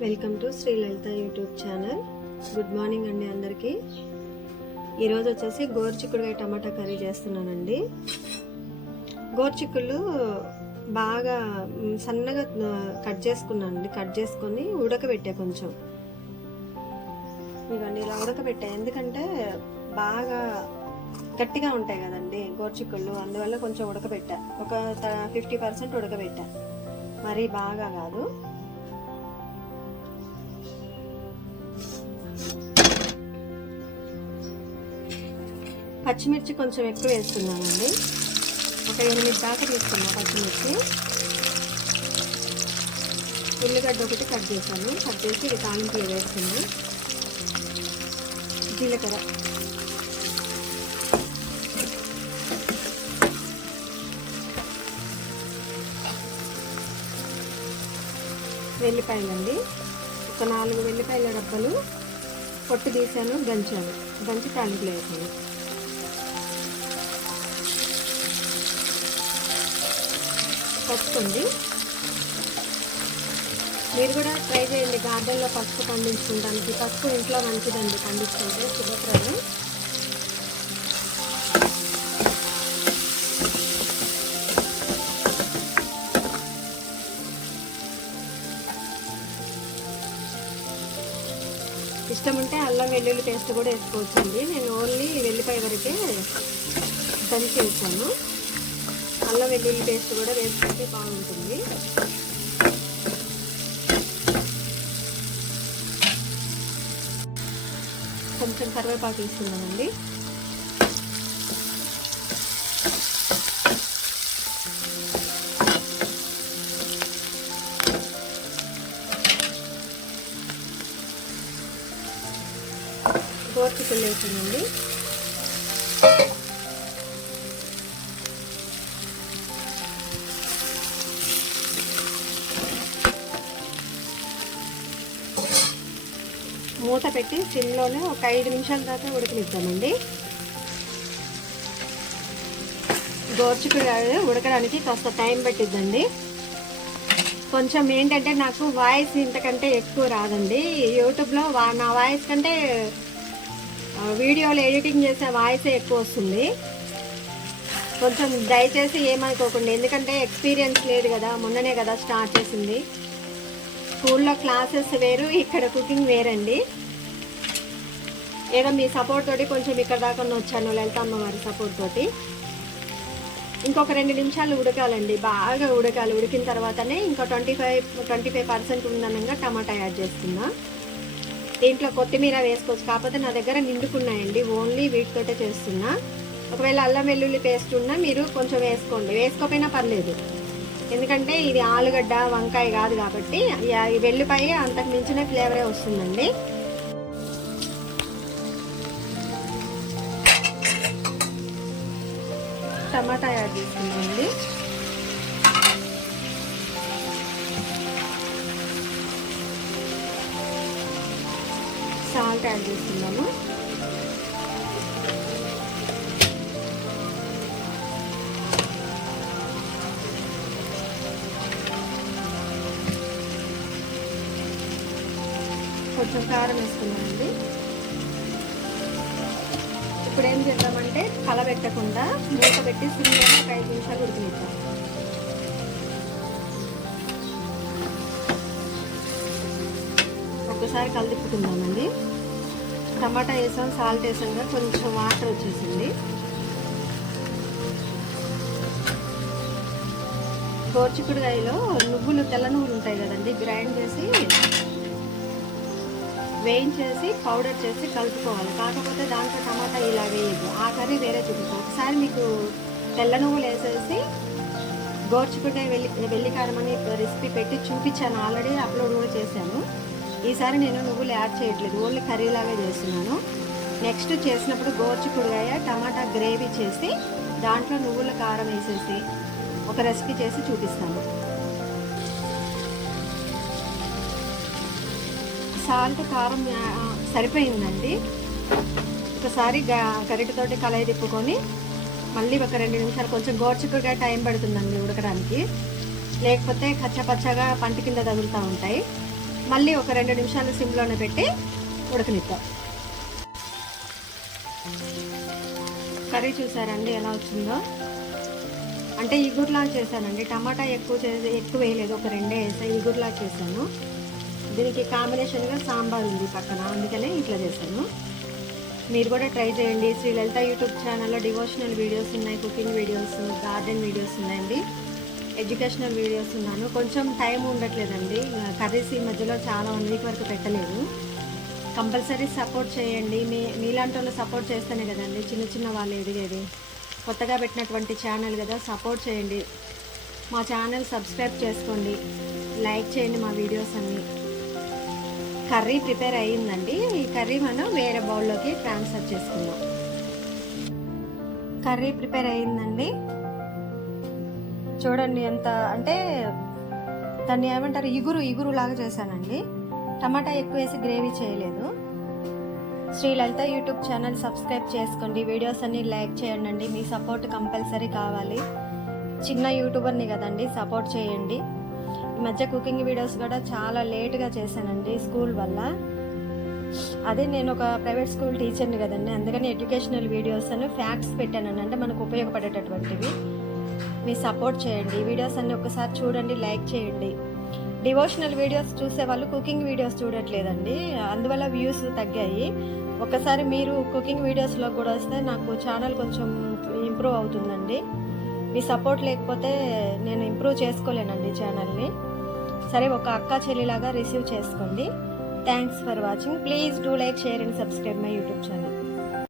Welcome to Sri Lalitha YouTube channel. Good morning అండి అందరికీ. ఈరోజు వచ్చేసి గోరుచిక్కుడుకాయ టమాటా కర్రీ చేస్తున్నానండి. గోరుచిక్కుళ్ళు బాగా సన్నగా కట్ చేసుకున్నానండి. కట్ చేసుకొని ఉడకబెట్టా కొంచెం. ఇవన్నీ ఇలా ఉడకబెట్టా, ఎందుకంటే బాగా గట్టిగా ఉంటాయి కదండి గోరుచిక్కుళ్ళు, అందువల్ల కొంచెం ఉడకబెట్టా. ఒక 50% ఉడకబెట్టా, మరీ బాగా కాదు. పచ్చిమిర్చి కొంచెం ఎక్కువ వేస్తున్నానండి. ఒక 8 దాకా తీసుకున్నా పచ్చిమిర్చి. ఉల్లిగడ్డ ఒకటి కట్ చేశాను. కట్ చేసి ఇది తాలింపులో వేస్తున్నాను. జీలకర్ర, వెల్లిపాయలండి. ఒక 4 వెల్లిపాయల డబ్బలు పొట్టు తీసాను, దంచాను. దంచి తాలింపులో వేసాను. పసుపు ఉంది. మీరు కూడా ట్రై చేయండి గార్డెన్లో పసుపు పండించుకుంటానికి. పసుపు ఇంట్లో మంచిదండి పండించుకుంటే, శుభప్రదం. ఇష్టం ఉంటే అల్లం వెల్లుల్లి పేస్ట్ కూడా వేసుకోవచ్చండి. నేను ఓన్లీ వెల్లిపాయ వరకే దంచి వేసాను. అల్లం వెల్లుల్లి పేస్ట్ కూడా వేసుకుంటే బాగుంటుంది. కొంచెం కరివేపాకు వేస్తున్నానండి. గోరుచిక్కుళ్ళు వేసానండి. మూత పెట్టి సిమ్లోనే ఒక 5 నిమిషాల దాకా ఉడకనిద్దామండి. గోరుచిక్కుడుకాయ ఉడకడానికి కాస్త టైం పట్టిద్దండి. కొంచెం ఏంటంటే నాకు వాయిస్ ఇంతకంటే ఎక్కువ రాదండి. యూట్యూబ్లో నా వాయిస్ కంటే వీడియోలో ఎడిటింగ్ చేసే వాయిసే ఎక్కువ వస్తుంది. కొంచెం దయచేసి ఏమనుకోకండి, ఎందుకంటే ఎక్స్పీరియన్స్ లేదు కదా, మొన్ననే కదా స్టార్ట్ చేసింది. స్కూల్లో క్లాసెస్ వేరు, ఇక్కడ కుకింగ్ వేరండి. ఏదో మీ సపోర్ట్ తోటి కొంచెం ఇక్కడ దాకా వచ్చాను, లలిత అమ్మవారి సపోర్ట్ తోటి. ఇంకొక 2 నిమిషాలు ఉడకాలండి, బాగా ఉడకాలి. ఉడికిన తర్వాతనే ఇంకా 25% ఉందనంగా టమాటా యాడ్ చేస్తున్నా. దీంట్లో కొత్తిమీర వేసుకోవచ్చు, కాకపోతే నా దగ్గర నిండుకున్నాయండి, ఓన్లీ వీటితోటే చేస్తున్నా. ఒకవేళ అల్లం వెల్లుల్లి పేస్ట్ ఉన్నా మీరు కొంచెం వేసుకోండి, వేసుకోకపోయినా పర్లేదు. ఎందుకంటే ఇది ఆలుగడ్డ వంకాయ కాదు కాబట్టి ఈ వెల్లిపాయ అంతకు మించిన ఫ్లేవరే వస్తుందండి. టమాటా యాడ్ చేసుకున్నామండి. సాల్ట్ యాడ్ చేస్తున్నాము. కొంచెం కారం వేసుకున్నామండి. ఇప్పుడు ఏం చేద్దామంటే కలబెట్టకుండా మూత పెట్టి సిమ్లోనే ఒక 5 నిమిషాలు ఉడికిద్దాం. ఒకసారి కలిపుకుందామండి. టమాటా వేసాం, సాల్ట్ వేసాక కొంచెం వాటర్ వచ్చేసింది. గోరుచిక్కుడుకాయలో నువ్వులు, తెల్ల నువ్వులు ఉంటాయి కదండి, గ్రైండ్ చేసి వేయించేసి పౌడర్ చేసి కలుపుకోవాలి. కాకపోతే దాంట్లో టమాటా ఇలా వేయదు, ఆ కర్రీ వేరే చూపిస్తాం. ఒకసారి మీకు తెల్ల నువ్వులు వేసేసి గోరుచిక్కుడుకాయ వెల్లికారం అని రెసిపీ పెట్టి చూపించాను, ఆల్రెడీ అప్లోడ్ కూడా చేశాను. ఈసారి నేను నువ్వులు యాడ్ చేయట్లేదు, ఓన్లీ కర్రీలాగా చేస్తున్నాను. నెక్స్ట్ చేసినప్పుడు గోరుచిక్కుడుకాయ టమాటా గ్రేవీ చేసి దాంట్లో నువ్వుల కారం వేసేసి ఒక రెసిపీ చేసి చూపిస్తాను. సాల్ట్ కారం సరిపోయిందండి. ఒకసారి గరిటెతోటి కలయి తిప్పుకొని మళ్ళీ ఒక 2 నిమిషాలు కొంచెం గోరుచిక్కుడుకాయ టైం పడుతుందండి ఉడకడానికి, లేకపోతే కచ్చపచ్చగా పంట కింద తగులుతూ ఉంటాయి. మళ్ళీ ఒక 2 నిమిషాలు సిమ్లోనే పెట్టి ఉడకనిద్దాం. కర్రీ చూసారండి ఎలా వచ్చిందో, అంటే ఇగురులా చేశానండి. టమాటా ఎక్కువ వేయలేదు, ఒక 2 వేసాను, ఇగురులా చేశాను. దీనికి కాంబినేషన్గా సాంబార్ ఉంది పక్కన, అందుకనే ఇట్లా చేశాను. మీరు కూడా ట్రై చేయండి. శ్రీలలిత యూట్యూబ్ ఛానల్లో డివోషనల్ వీడియోస్ ఉన్నాయి, కుకింగ్ వీడియోస్, గార్డెన్ వీడియోస్ ఉన్నాయండి, ఎడ్యుకేషనల్ వీడియోస్ ఉన్నాను. కొంచెం టైం ఉండట్లేదండి, కర్రీస్ ఈ మధ్యలో చాలా 1 వీక్ వరకు పెట్టలేదు. కంపల్సరీ సపోర్ట్ చేయండి. మీలాంటి వాళ్ళు సపోర్ట్ చేస్తేనే కదండి చిన్న చిన్న వాళ్ళు ఎదిగేది. కొత్తగా పెట్టినటువంటి ఛానల్ కదా, సపోర్ట్ చేయండి. మా ఛానల్ సబ్స్క్రైబ్ చేసుకోండి, లైక్ చేయండి మా వీడియోస్ అన్నీ. కర్రీ ప్రిపేర్ అయ్యిందండి. ఈ కర్రీ మనం వేరే బౌల్లోకి ట్రాన్స్ఫర్ చేసుకుందాం. కర్రీ ప్రిపేర్ అయ్యిందండి. చూడండి ఎంత అంటే దాన్ని ఏమంటారు, ఇగురు లాగా చేశానండి. టమాటా ఎక్కువ వేసి గ్రేవీ చేయలేదు. శ్రీలలిత యూట్యూబ్ ఛానల్ సబ్స్క్రైబ్ చేసుకోండి, వీడియోస్ అన్ని లైక్ చేయండి. మీ సపోర్ట్ కంపల్సరీ కావాలి. చిన్న యూట్యూబర్ని కదండి, సపోర్ట్ చేయండి. ఈ మధ్య కుకింగ్ వీడియోస్ కూడా చాలా లేట్గా చేశానండి స్కూల్ వల్ల. అదే నేను ఒక ప్రైవేట్ స్కూల్ టీచర్ని కదండి, అందుకని ఎడ్యుకేషనల్ వీడియోస్ అని ఫ్యాక్ట్స్ పెట్టానండి, అంటే మనకు ఉపయోగపడేటటువంటివి. మీ సపోర్ట్ చేయండి. వీడియోస్ అన్ని ఒకసారి చూడండి, లైక్ చేయండి. డివోషనల్ వీడియోస్ చూసే వాళ్ళు కుకింగ్ వీడియోస్ చూడట్లేదండి, అందువల్ల వ్యూస్ తగ్గాయి. ఒకసారి మీరు కుకింగ్ వీడియోస్లో కూడా వస్తే నాకు ఛానల్ కొంచెం ఇంప్రూవ్ అవుతుందండి. మీ సపోర్ట్ లేకపోతే నేను ఇంప్రూవ్ చేసుకోలేనండి ఛానల్ని. సరే, ఒక అక్క చెల్లిలాగా రిసీవ్ చేసుకోండి. Thanks for watching. Please do like, share and subscribe my YouTube channel.